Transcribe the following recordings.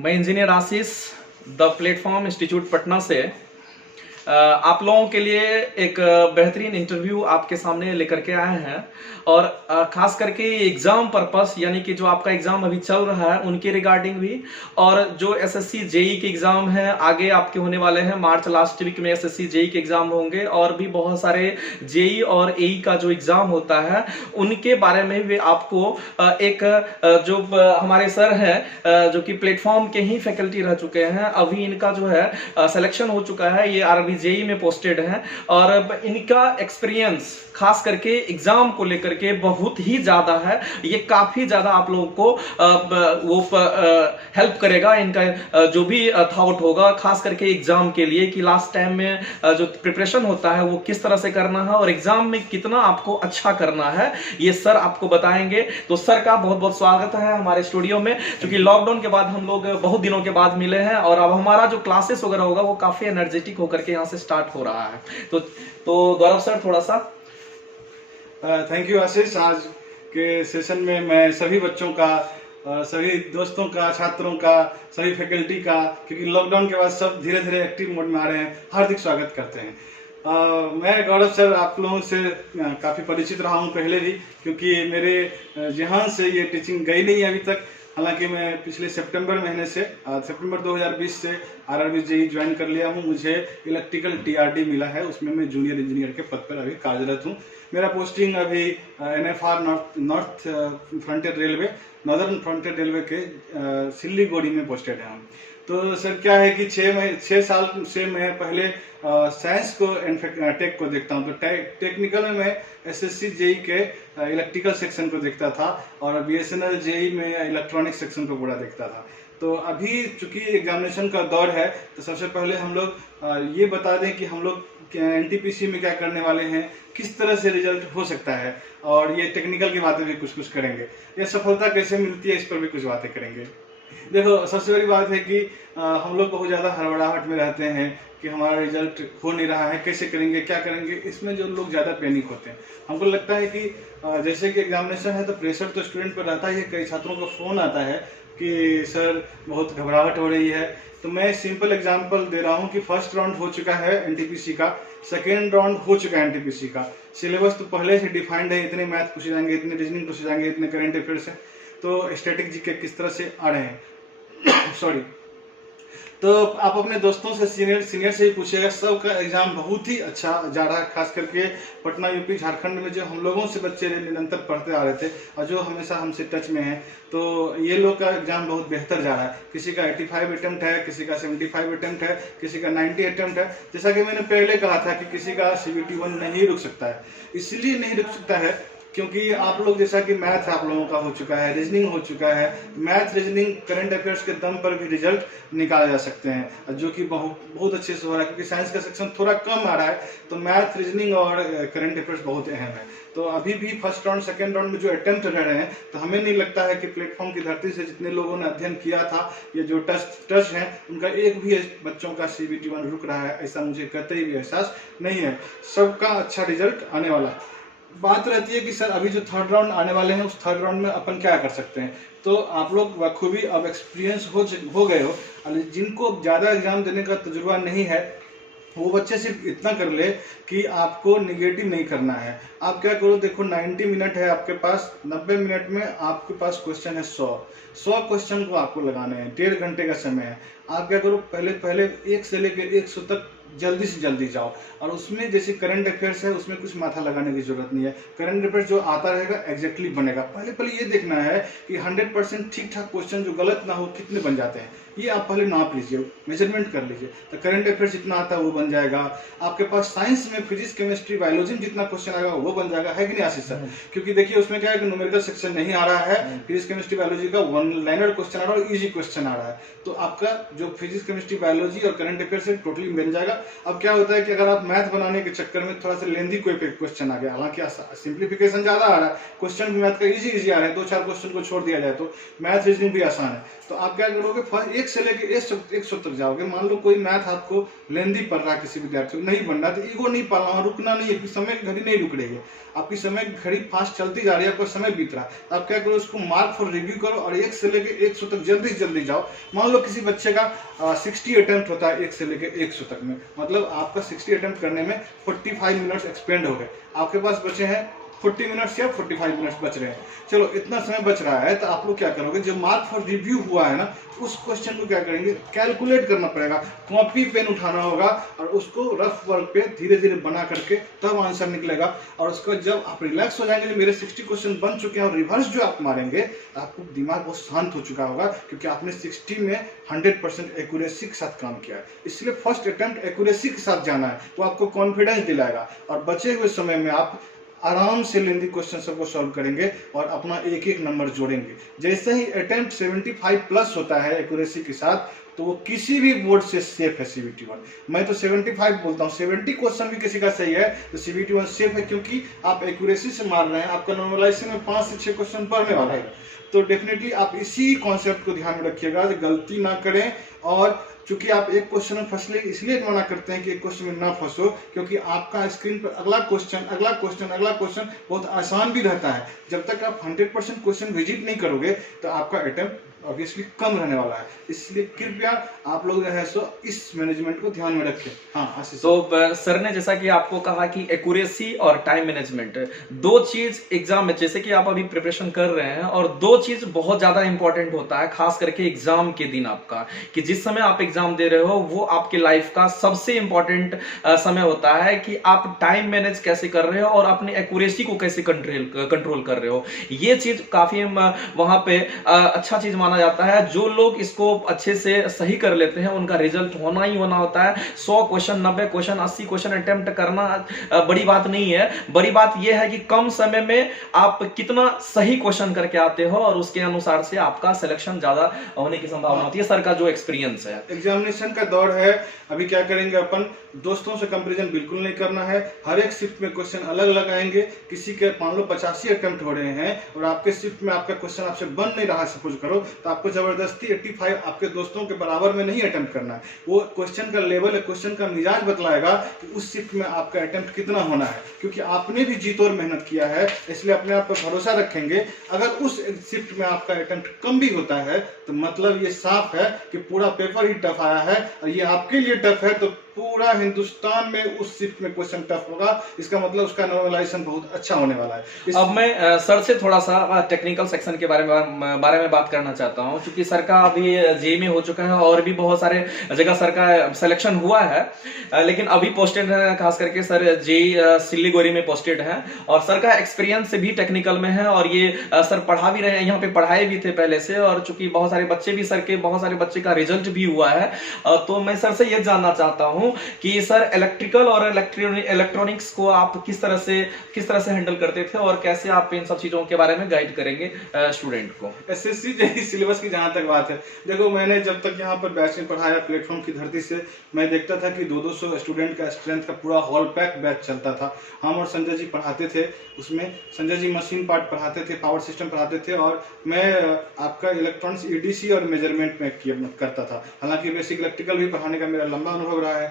मैं engineer Ashish the platform institute Patna से आप लोगों के लिए एक बेहतरीन इंटरव्यू आपके सामने लेकर के आए हैं और खास करके एग्जाम पर्पस यानी कि जो आपका एग्जाम अभी चल रहा है उनके रिगार्डिंग भी, और जो एसएससी जेई के एग्जाम है आगे आपके होने वाले हैं। मार्च लास्ट वीक में एसएससी जेई के एग्जाम होंगे और भी बहुत सारे जेई और एई का जो एग्जाम होता है उनके बारे में भी आपको एक जो हमारे सर हैं जो कि प्लेटफॉर्म के ही फैकल्टी रह चुके हैं, अभी इनका जो है सिलेक्शन हो चुका है, ये आरबी जेई में पोस्टेड हैं और इनका एक्सपीरियंस खास करके एग्जाम को लेकर के बहुत ही ज्यादा है। ये काफी ज्यादा आप लोगों को वो हेल्प करेगा, इनका जो भी थॉट होगा खास करके एग्जाम के लिए कि लास्ट टाइम में जो प्रिपरेशन होता है वो किस तरह से करना है और एग्जाम में कितना आपको अच्छा करना है, ये सर आपको बताएंगे। तो सर का बहुत बहुत स्वागत है हमारे स्टूडियो में, क्योंकि लॉकडाउन के बाद हम लोग बहुत दिनों के बाद मिले हैं और अब हमारा जो क्लासेस वगैरह होगा वो काफी एनर्जेटिक होकर के यहाँ से स्टार्ट हो रहा है। तो गौरव सर थोड़ा सा। थैंक यू आशीष। आज के सेशन में मैं सभी बच्चों का, सभी दोस्तों का, छात्रों का, सभी फैकल्टी का, क्योंकि लॉकडाउन के बाद सब धीरे धीरे एक्टिव मोड में आ रहे हैं, हार्दिक स्वागत करते हैं। मैं गौरव सर आप लोगों से काफ़ी परिचित रहा हूं पहले भी, क्योंकि मेरे जहां से ये टीचिंग गई नहीं अभी तक। हालांकि मैं पिछले सितंबर महीने से सितंबर 2020 से आरआरबी जेई ज्वाइन कर लिया हूं। मुझे इलेक्ट्रिकल टीआरडी मिला है, उसमें मैं जूनियर इंजीनियर के पद पर अभी कार्यरत हूं। मेरा पोस्टिंग अभी NFR north frontier railway, northern frontier railway के सिल्लीगुड़ी में पोस्टेड है हम। तो सर क्या है कि 6 साल से मैं पहले साइंस को टेक को देखता हूँ। तो टेक्निकल में मैं एसएससी जेई के इलेक्ट्रिकल सेक्शन को देखता था और बीएसएनएल जेई में इलेक्ट्रॉनिक सेक्शन को पूरा देखता था। तो अभी चूंकि एग्जामिनेशन का दौर है तो सबसे पहले हम लोग ये बता दें कि हम लोग एनटीपीसी में क्या करने वाले हैं, किस तरह से रिजल्ट हो सकता है, और ये टेक्निकल की बातें भी कुछ करेंगे। ये सफलता कैसे मिलती है इस पर भी कुछ बातें करेंगे। देखो, सबसे बड़ी बात है कि हम लोग बहुत ज़्यादा हड़बड़ाहट में रहते हैं कि हमारा रिजल्ट हो नहीं रहा है, कैसे करेंगे, क्या करेंगे। इसमें जो लोग ज़्यादा पैनिक होते हैं, हमको लगता है कि जैसे कि एग्जामिनेशन है तो प्रेशर तो स्टूडेंट पर रहता ही है। कई छात्रों को फ़ोन आता है कि सर बहुत घबराहट हो रही है। तो मैं सिंपल एग्जांपल दे रहा हूं कि फर्स्ट राउंड हो चुका है एनटीपीसी का, सेकेंड राउंड हो चुका है एनटीपीसी का। सिलेबस तो पहले से डिफाइंड है, इतने मैथ पूछे जाएंगे, इतने रीजनिंग पूछे जाएंगे, इतने करंट अफेयर्स है। तो स्टैटिक जीके किस तरह से आ रहे हैं सॉरी। तो आप अपने दोस्तों से, सीनियर से ही पूछिएगा, सबका एग्जाम बहुत ही अच्छा जा रहा है। खास करके पटना, यूपी, झारखंड में जो हम लोगों से बच्चे निरंतर पढ़ते आ रहे थे और जो हमेशा हमसे टच में हैं, तो ये लोग का एग्जाम बहुत बेहतर जा रहा है। किसी का 85 अटेम्प्ट है, किसी का 75 अटेम्प्ट है, किसी का 90 अटेम्प्ट है। जैसा कि मैंने पहले कहा था कि किसी का CBT 1 नहीं रुक सकता है। इसलिए नहीं रुक सकता है क्योंकि आप लोग, जैसा कि मैथ आप लोगों का हो चुका है, रीजनिंग हो चुका है, मैथ, रीजनिंग, करंट अफेयर्स के दम पर भी रिजल्ट निकाले जा सकते हैं, जो कि बहुत अच्छे से हो रहा है। क्योंकि साइंस का सेक्शन थोड़ा कम आ रहा है तो मैथ, रीजनिंग और करंट अफेयर्स बहुत अहम है। तो अभी भी फर्स्ट राउंड, सेकेंड राउंड में जो अटेम्प्ट रह रहे हैं, तो हमें नहीं लगता है कि प्लेटफॉर्म की धरती से जितने लोगों ने अध्ययन किया था, ये जो टच है, उनका एक भी बच्चों का CBT 1 रुक रहा है, ऐसा मुझे कतई भी एहसास नहीं है। सबका अच्छा रिजल्ट आने वाला है। बात रहती है कि सर अभी जो थर्ड राउंड आने वाले हैं, उस थर्ड राउंड में अपन क्या कर सकते हैं। तो आप लोग बखूबी अब एक्सपीरियंस हो गए हो। जिनको ज़्यादा एग्जाम देने का तजुर्बा नहीं है, वो बच्चे सिर्फ इतना कर ले कि आपको निगेटिव नहीं करना है। आप क्या करो, देखो 90 मिनट है आपके पास, 90 मिनट में आपके पास क्वेश्चन है 100 क्वेश्चन को आपको लगाने हैं, 1.5 घंटे का समय है। आप क्या करो, पहले 1 से लेकर 100 तक जल्दी से जल्दी जाओ। और उसमें जैसे करंट अफेयर्स है, उसमें कुछ माथा लगाने की जरूरत नहीं है। करंट अफेयर्स जो आता रहेगा एग्जैक्टली बनेगा। पहले ये देखना है कि 100% ठीक ठाक क्वेश्चन जो गलत ना हो, कितने बन जाते हैं, ये आप पहले नाप लीजिए, मेजरमेंट कर लीजिए। तो करंट अफेयर्स जितना आता है वो बन जाएगा। आपके पास साइंस में फिजिक्स, केमिस्ट्री, बायोलॉजी में जितना क्वेश्चन आएगा वो बन जाएगा, है कि नहीं आशीष सर? क्योंकि देखिए उसमें क्या है कि न्यूमेरिकल सेक्शन नहीं आ रहा है, फिजिक्स, केमिस्ट्री, बायोलॉजी का 1 लाइनर क्वेश्चन आ रहा है और इजी क्वेश्चन आ रहा है। तो आपका जो फिजिक्स, केमिस्ट्री, बायोलॉजी और करंट अफेयर्स है टोटली बन जाएगा अब क्या होता है कि अगर आप मैथ बनाने के चक्कर में थोड़ा सा लेंदी कोई क्वेश्चन आ गया, हालांकि सिंप्लीफिकेशन ज्यादा आ रहा है, क्वेश्चन भी मैथ का इजी आ रहे हैं, 2-4 क्वेश्चन को छोड़ दिया जाए तो मैथ रीजनिंग भी आसान है, तो आप क्या करोगे, फर्स्ट 1 से लेकर 100 तक जाओगे। मान लो कोई मैथ आपको लेंदी पड़ रहा है, किसी विद्यार्थी को नहीं बनना, तो ईगो नहीं पालना, रुकना नहीं है, समय की घड़ी नहीं रुक रही है, आपकी समय की घड़ी फास्ट चलती जा रही है, आपका समय बीत रहा है, आप क्या करो, उसको मार्क फॉर रिव्यू करो और 1 से लेकर 100 तक जल्दी से जल्दी जाओ। मान लो किसी बच्चे का 60 अटेम्प्ट होता है 1 से लेकर 100 तक में, मतलब आपका 60 अटेम्प्ट करने में 45 मिनट्स एक्सपेंड हो गए, आपके पास बचे हैं 40 मिनट्स या 45 मिनट्स बच रहे हैं। चलो इतना समय बच रहा है, तो आप लोग क्या करोगे, जो मार्क फॉर रिव्यू हुआ है ना, उस क्वेश्चन को क्या करेंगे, कैलकुलेट करना पड़ेगा, कॉपी पेन उठाना होगा और उसको रफ वर्क पे धीरे धीरे बना करके तब आंसर निकलेगा। और उसको जब आप रिलैक्स हो जाएंगे, मेरे 60 क्वेश्चन बन चुके हैं और रिवर्स जो आप मारेंगे, आपको दिमाग बहुत शांत हो चुका होगा, क्योंकि आपने 60 में 100% एक्यूरेसी के साथ काम किया है। इसलिए फर्स्ट अटेम्प्ट एक्यूरेसी के साथ जाना है, वो आपको कॉन्फिडेंस दिलाएगा और बचे हुए समय में आप आराम से लेंदी क्वेश्चन सबको सॉल्व करेंगे और अपना एक एक नंबर जोड़ेंगे। जैसे ही अटेम्प्ट 75 प्लस होता है एक्यूरेसी के साथ, तो वो किसी भी बोर्ड से सेफ है CBT 1। मैं तो 75 बोलता हूँ, 70 क्वेश्चन भी किसी का सही है तो CBT 1 सेफ है, क्योंकि आप एक्यूरेसी से मार रहे हैं, आपका नॉर्मलाइजेशन में 5 से 6 क्वेश्चन पढ़ने वाला है। तो डेफिनेटली आप इसी कॉन्सेप्ट को ध्यान में रखिएगा, गलती ना करें। और चूंकि आप एक क्वेश्चन में फंसले, इसलिए मना करते हैं कि एक क्वेश्चन में ना फंसो, क्योंकि आपका स्क्रीन पर अगला क्वेश्चन अगला क्वेश्चन अगला क्वेश्चन बहुत आसान भी रहता है। जब तक आप 100% क्वेश्चन विजिट नहीं करोगे तो आपका अटेम्प्ट ऑब्वियसली कम रहने वाला है। इसलिए कृपया आप लोग जो है सो इस मैनेजमेंट को ध्यान में रखें। हाँ आशीष। तो सर ने जैसा कि आपको कहा कि एक्यूरेसी और टाइम मैनेजमेंट, दो चीज एग्जाम में, जैसे कि आप अभी प्रिपरेशन कर रहे हैं, और दो चीज बहुत ज्यादा इंपॉर्टेंट होता है, खास करके एग्जाम के दिन आपका, कि जिस समय आप एग्जाम दे रहे हो वो आपके लाइफ का सबसे इंपॉर्टेंट समय होता है कि आप टाइम मैनेज कैसे कर रहे हो और अपने एक्यूरेसी को कैसे कंट्रोल कर रहे हो। ये चीज काफी वहां पे अच्छा चीज माना जाता है। जो लोग इसको अच्छे से सही कर लेते हैं उनका रिजल्ट होना ही होना होता है। 100 क्वेश्चन, 90 क्वेश्चन, 80 क्वेश्चन अटेम्प्ट करना बड़ी बात नहीं है। बड़ी बात यह है कि कम समय में आप कितना सही क्वेश्चन करके आते हो और उसके अनुसार से आपका सिलेक्शन ज्यादा होने की संभावना होती है। सर का जो एक्सपीरियंस है, एग्जामिनेशन का दौर है, अभी क्या करेंगे अपन, दोस्तों से कंपैरिजन बिल्कुल नहीं करना है। हर एक शिफ्ट में क्वेश्चन अलग अलग आएंगे। किसी के मान लो 85 अटेम्प्ट हो रहे हैं और आपके शिफ्ट में आपका क्वेश्चन आपसे बन नहीं रहा, सपोज करो, तो आपको जबरदस्ती 85 आपके दोस्तों के बराबर में नहीं अटेम्प्ट करना है। वो क्वेश्चन का लेवल है, क्वेश्चन का मिजाज बतलाएगा कि उस शिफ्ट में आपका अटेम्प्ट कितना होना है, क्योंकि आपने भी जी तोड़ मेहनत किया है, इसलिए अपने आप पर भरोसा रखेंगे। अगर उस शिफ्ट में आपका अटेम्प्ट कम भी होता है तो मतलब ये साफ है कि पूरा पेपर ही टफ आया है, और ये आपके लिए टफ है तो पूरा हिंदुस्तान में उस शिफ्ट में क्वेश्चन टफ होगा। इसका मतलब उसका नॉर्मलाइजेशन बहुत अच्छा होने वाला है। अब मैं सर से थोड़ा सा टेक्निकल सेक्शन के बारे में बात करना चाहता हूं, क्योंकि सर का अभी जेईई में हो चुका है और भी बहुत सारे जगह सर का सिलेक्शन हुआ है, लेकिन अभी पोस्टेड है, खास करके सर जेईई सिलीगुड़ी में पोस्टेड है और सर का एक्सपीरियंस भी टेक्निकल में है और ये सर पढ़ा भी रहे हैं, यहाँ पे पढ़ाए भी थे पहले से, और चूंकि बहुत सारे बच्चे भी सर के, बहुत सारे बच्चे का रिजल्ट भी हुआ है। तो मैं सर से ये जानना चाहता हूँ कि सर इलेक्ट्रिकल और इलेक्ट्रॉनिक्स को आप किस तरह से हैंडल करते थे और कैसे आप इन सब चीजों के बारे में गाइड करेंगे स्टूडेंट को। एसएससी जेईई सिलेबस की जहां तक बात है, देखो मैंने जब तक यहाँ पर बैच में पढ़ाया प्लेटफॉर्म की धरती से, मैं देखता था कि 200 स्टूडेंट का स्ट्रेंथ का पूरा हॉल पैक बैच चलता था। हम और संजय जी पढ़ाते थे, उसमें संजय जी मशीन पार्ट पढ़ाते थे, पावर सिस्टम पढ़ाते थे, और मैं आपका इलेक्ट्रॉनिक्स ईडीसी और मेजरमेंट में करता था। हालांकि बेसिक इलेक्ट्रिकल भी पढ़ाने का मेरा लंबा अनुभव रहा है।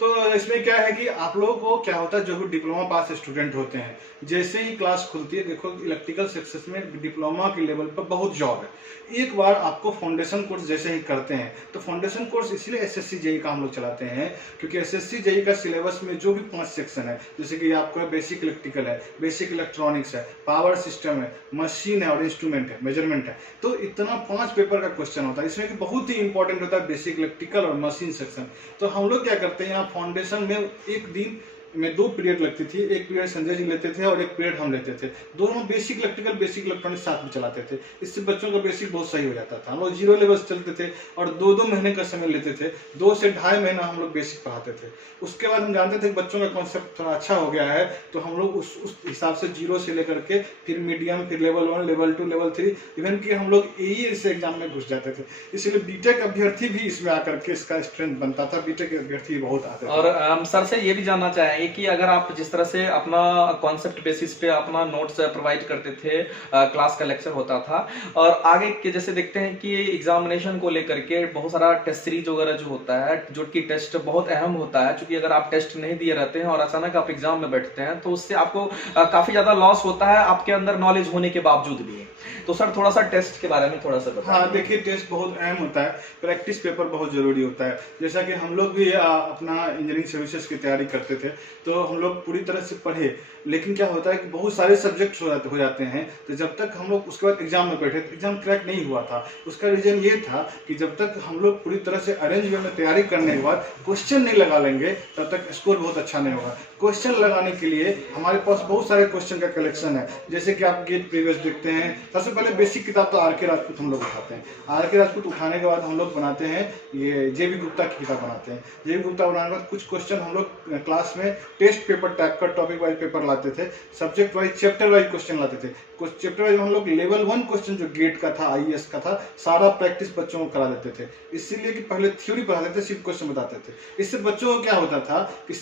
तो इसमें क्या है कि आप लोगों को क्या होता है, जो भी डिप्लोमा पास स्टूडेंट होते हैं, जैसे ही क्लास खुलती है, देखो इलेक्ट्रिकल सेक्शन में डिप्लोमा के लेवल पर बहुत जॉब है। एक बार आपको फाउंडेशन कोर्स जैसे ही करते हैं, तो फाउंडेशन कोर्स इसलिए एसएससी जेईई का हम लोग चलाते हैं क्योंकि एसएससी जेईई का सिलेबस में जो भी 5 सेक्शन है, जैसे कि आपका बेसिक इलेक्ट्रिकल है, बेसिक इलेक्ट्रॉनिक्स है, पावर सिस्टम है, मशीन है और इंस्ट्रूमेंट है, मेजरमेंट है, तो इतना 5 पेपर का क्वेश्चन होता है। इसमें बहुत ही इंपॉर्टेंट होता है बेसिक इलेक्ट्रिकल और मशीन सेक्शन। तो हम लोग क्या करते हैं, यहाँ फाउंडेशन में एक दिन में 2 पीरियड लगती थी, एक पीरियड संजय जी लेते थे और एक पीरियड हम लेते थे। दोनों बेसिक इलेक्ट्रिकल, बेसिक इलेक्ट्रॉनिक्स साथ में चलाते थे। इससे बच्चों का बेसिक बहुत सही हो जाता था। हम लोग 0 लेवल से चलते थे और 2-2 महीने का समय लेते थे। 2 से ढाई महीना हम लोग बेसिक पढ़ाते थे। उसके बाद हम जानते थे कि बच्चों का कॉन्सेप्ट थोड़ा अच्छा हो गया है, तो हम लोग उस हिसाब से 0 से लेकर के फिर मीडियम, फिर लेवल 1, लेवल 2, लेवल 3, इवन कि हम लोग AE से एग्जाम में घुस जाते थे। इसलिए बीटेक अभ्यर्थी भी इसमें आकर के इसका स्ट्रेंथ बनता था। बीटेक अभ्यर्थी बहुत आते थे। और हम सर से ये भी जानना चाहेंगे कि अगर आप जिस तरह से अपना कॉन्सेप्ट बेसिस पे अपना नोट्स प्रोवाइड करते थे, क्लास का लेक्चर होता था, और आगे के जैसे देखते हैं कि एग्जामिनेशन को लेकर के बहुत सारा टेस्ट सीरीज वगैरह जो होता है, जो कि टेस्ट बहुत अहम होता है, क्योंकि अगर आप टेस्ट नहीं दिए रहते हैं और अचानक आप एग्जाम में बैठते हैं तो उससे आपको काफी ज्यादा लॉस होता है आपके अंदर नॉलेज होने के बावजूद भी। तो सर थोड़ा सा टेस्ट के बारे में थोड़ा सा बताइए। हाँ, देखिए, टेस्ट बहुत अहम होता है, प्रैक्टिस पेपर बहुत जरूरी होता है। जैसा कि हम लोग भी अपना इंजीनियरिंग सर्विसेज की तैयारी करते थे, तो हम लोग पूरी तरह से पढ़े, लेकिन क्या होता है कि बहुत सारे सब्जेक्ट्स हो जाते हैं, तो जब तक हम लोग उसके बाद एग्जाम में बैठे, एग्जाम क्रैक नहीं हुआ था। उसका रीजन ये था कि जब तक हम लोग पूरी तरह से अरेंज वे में तैयारी करने के बाद क्वेश्चन नहीं लगा लेंगे, तब तक स्कोर बहुत अच्छा नहीं होगा। क्वेश्चन लगाने के लिए हमारे पास बहुत सारे क्वेश्चन का कलेक्शन है। जैसे कि आप गेट प्रीवियस देखते हैं, सबसे पहले बेसिक किताब तो आर के राजपूत हम लोग उठाते हैं। आर के राजपूत उठाने के बाद हम लोग बनाते हैं ये JB गुप्ता की किताब बनाते हैं। JB गुप्ता बनाने के बाद कुछ क्वेश्चन हम लोग क्लास में टेस्ट पेपर टाइप का टॉपिक वाइज पेपर लाते थे, subject wise, chapter wise question लाते थे। कुछ चैप्टर वाइज हम लोग लेवल 1 क्वेश्चन जो गेट का था, IES का था, सारा प्रैक्टिस बच्चों को करा देते थे। इसीलिए कि पहले थ्योरी पढ़ाते थे, सिर्फ क्वेश्चन बताते थे। इससे बच्चों को क्या होता था कि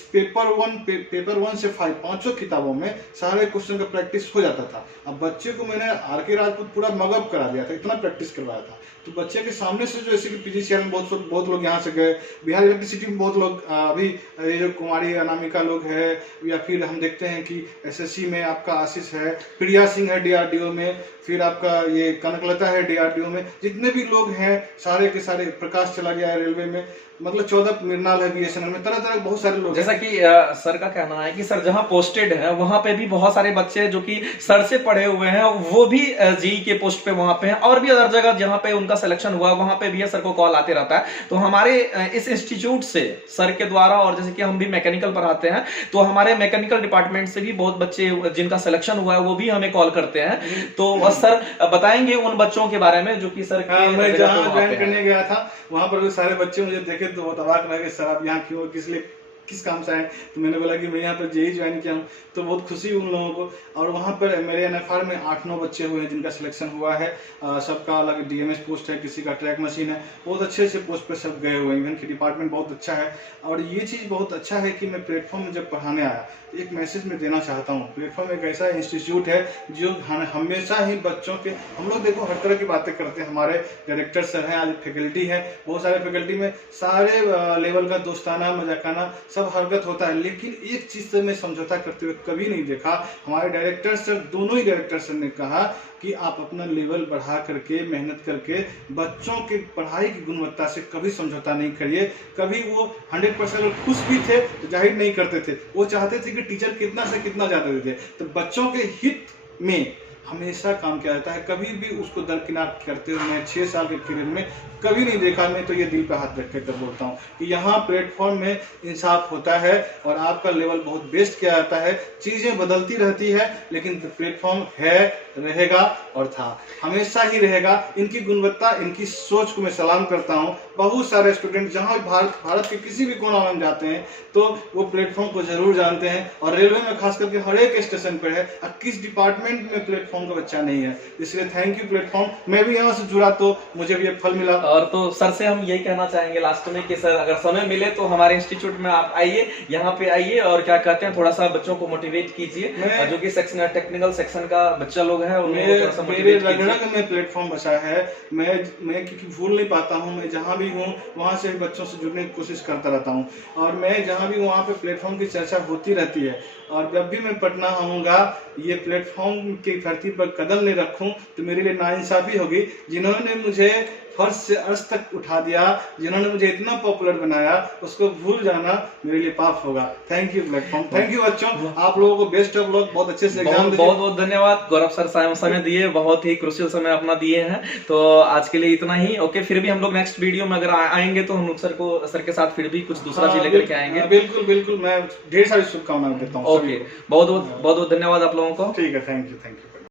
पेपर 1 से 5 पांचों किताबों में सारे क्वेश्चन का प्रैक्टिस हो जाता था। अब बच्चे को मैंने आर के राजपूत पूरा मगअप करा दिया था, इतना प्रैक्टिस करवाया था। तो बच्चे के सामने से जो, जैसे कि PGCL में बहुत लोग यहाँ से गए, बिहार इलेक्ट्रिसिटी में बहुत लोग, अभी ये जो कुमारी अनामिका लोग है, या फिर हम देखते हैं कि SSC में आपका आशीष है, प्रिया सिंह है DRDO में, फिर आपका ये कनकलता है DRDO में, जितने भी लोग हैं सारे के सारे, प्रकाश चला गया है रेलवे में, मतलब 14 मृणाल है BSNL में, तरह तरह बहुत सारे लोग। जैसा कि सर का कहना है कि सर जहां पोस्टेड है वहां पे भी बहुत सारे बच्चे जो कि सर से पढ़े हुए हैं, वो भी JEE के पोस्ट पे वहां पे हैं, और भी अदर जगह जहां पे उनका सिलेक्शन हुआ वहां पे भी सर को कॉल आते रहता है। तो हमारे इस इंस्टीट्यूट से सर के द्वारा, और जैसे कि हम भी मैकेनिकल पढ़ाते हैं, तो हमारे मैकेनिकल डिपार्टमेंट से भी बहुत बच्चे जिनका सिलेक्शन हुआ है वो भी हमें कॉल करते हैं। तो बस सर बताएंगे उन बच्चों के बारे में जो कि सर मैं जहाँ ज्वाइन करने गया था वहां पर भी सारे बच्चे मुझे देखे तो बहुत अवाक लगे, सर आप यहाँ क्यों, किस काम से आए? तो मैंने बोला कि मैं यहाँ पर JEE ज्वाइन किया हूँ। तो बहुत खुशी हुई उन लोगों को। और वहाँ पर मेरे NFR में 8-9 बच्चे हुए हैं जिनका सिलेक्शन हुआ है। सबका अलग DMS पोस्ट है, किसी का ट्रैक मशीन है, बहुत अच्छे से पोस्ट पे सब गए हुए हैं। इवन की डिपार्टमेंट बहुत अच्छा है। और ये चीज़ बहुत अच्छा है कि मैं प्लेटफॉर्म में जब पढ़ाने आया तो एक मैसेज मैं देना चाहता हूँ। प्लेटफॉर्म एक ऐसा इंस्टीट्यूट है जो हमेशा ही बच्चों के, हम लोग देखो हर तरह की बातें करते हैं, हमारे डायरेक्टर सर हैं, आज फैकल्टी है, बहुत सारे फैकल्टी में सारे लेवल का दोस्ताना मजाकाना सब हरकत होता है, लेकिन एक चीज से मैं समझौता करते हुए कभी नहीं देखा। हमारे डायरेक्टर सर, दोनों ही डायरेक्टर सर ने कहा कि आप अपना लेवल बढ़ा करके, मेहनत करके बच्चों के पढ़ाई की गुणवत्ता से कभी समझौता नहीं करिए। कभी वो 100% खुश भी थे तो जाहिर नहीं करते थे, वो चाहते थे कि टीचर कितना से कितना ज्यादा देते। तो बच्चों के हित में हमेशा काम किया जाता है, कभी भी उसको दरकिनार करते हुए मैं 6 साल के करियर में कभी नहीं देखा। मैं तो ये दिल पे हाथ रख कर बोलता हूँ कि यहाँ प्लेटफॉर्म में इंसाफ होता है और आपका लेवल बहुत बेस्ट किया जाता है। चीजें बदलती रहती है लेकिन प्लेटफॉर्म है, रहेगा और था, हमेशा ही रहेगा। इनकी गुणवत्ता, इनकी सोच को मैं सलाम करता हूँ। बहुत सारे स्टूडेंट जहाँ भारत के किसी भी कोना में जाते हैं तो वो प्लेटफॉर्म को जरूर जानते हैं, और रेलवे में खास करके हर एक स्टेशन पर है, और किस डिपार्टमेंट में प्लेटफॉर्म का बच्चा नहीं है। इसलिए थैंक यू प्लेटफॉर्म। मैं भी यहाँ से जुड़ा तो मुझे भी एक फल मिला। और तो सर से हम यही कहना चाहेंगे लास्ट में कि सर अगर समय मिले तो हमारे इंस्टीट्यूट में आप आइए, यहाँ पे आइए, और क्या कहते हैं थोड़ा सा बच्चों को मोटिवेट कीजिए। जो कि सेक्शन टेक्निकल सेक्शन का बच्चा लोग है मेरे रगड़क में प्लेटफॉर्म बचा है। मैं क्योंकि भूल नहीं पाता हूँ, मैं जहाँ भी हूँ वहाँ से बच्चों से जुड़ने की कोशिश करता रहता हूँ, और मैं जहाँ भी वहाँ पे प्लेटफॉर्म की चर्चा होती रहती है। और जब भी मैं पटना आऊँगा, ये प्लेटफॉर्म की धरती पर कदम नहीं रखूँ तो मेरे लिए नाइंसाफी होगी। जिन्होंने मुझे फर्श से अर्श तक उठा दिया, जिन्होंने मुझे इतना पॉपुलर बनाया, उसको भूल जाना मेरे लिए पाप होगा। Thank you platform, thank you बच्चों, आप लोगों को बेस्ट ऑफ लक, बहुत अच्छे से एग्जाम दीजिए। बहुत बहुत धन्यवाद गौरव सर, समय दिए, बहुत ही क्रूशियल समय अपना दिए हैं। तो आज के लिए इतना ही। ओके, फिर भी हम लोग नेक्स्ट वीडियो में अगर आएंगे तो हम लोग सर के साथ फिर भी कुछ दूसरा चीज लेकर के आएंगे। बिल्कुल बिल्कुल, मैं ढेर सारी शुभकामनाएं देता हूँ। ओके, बहुत बहुत धन्यवाद आप लोगों को। ठीक है, थैंक यू।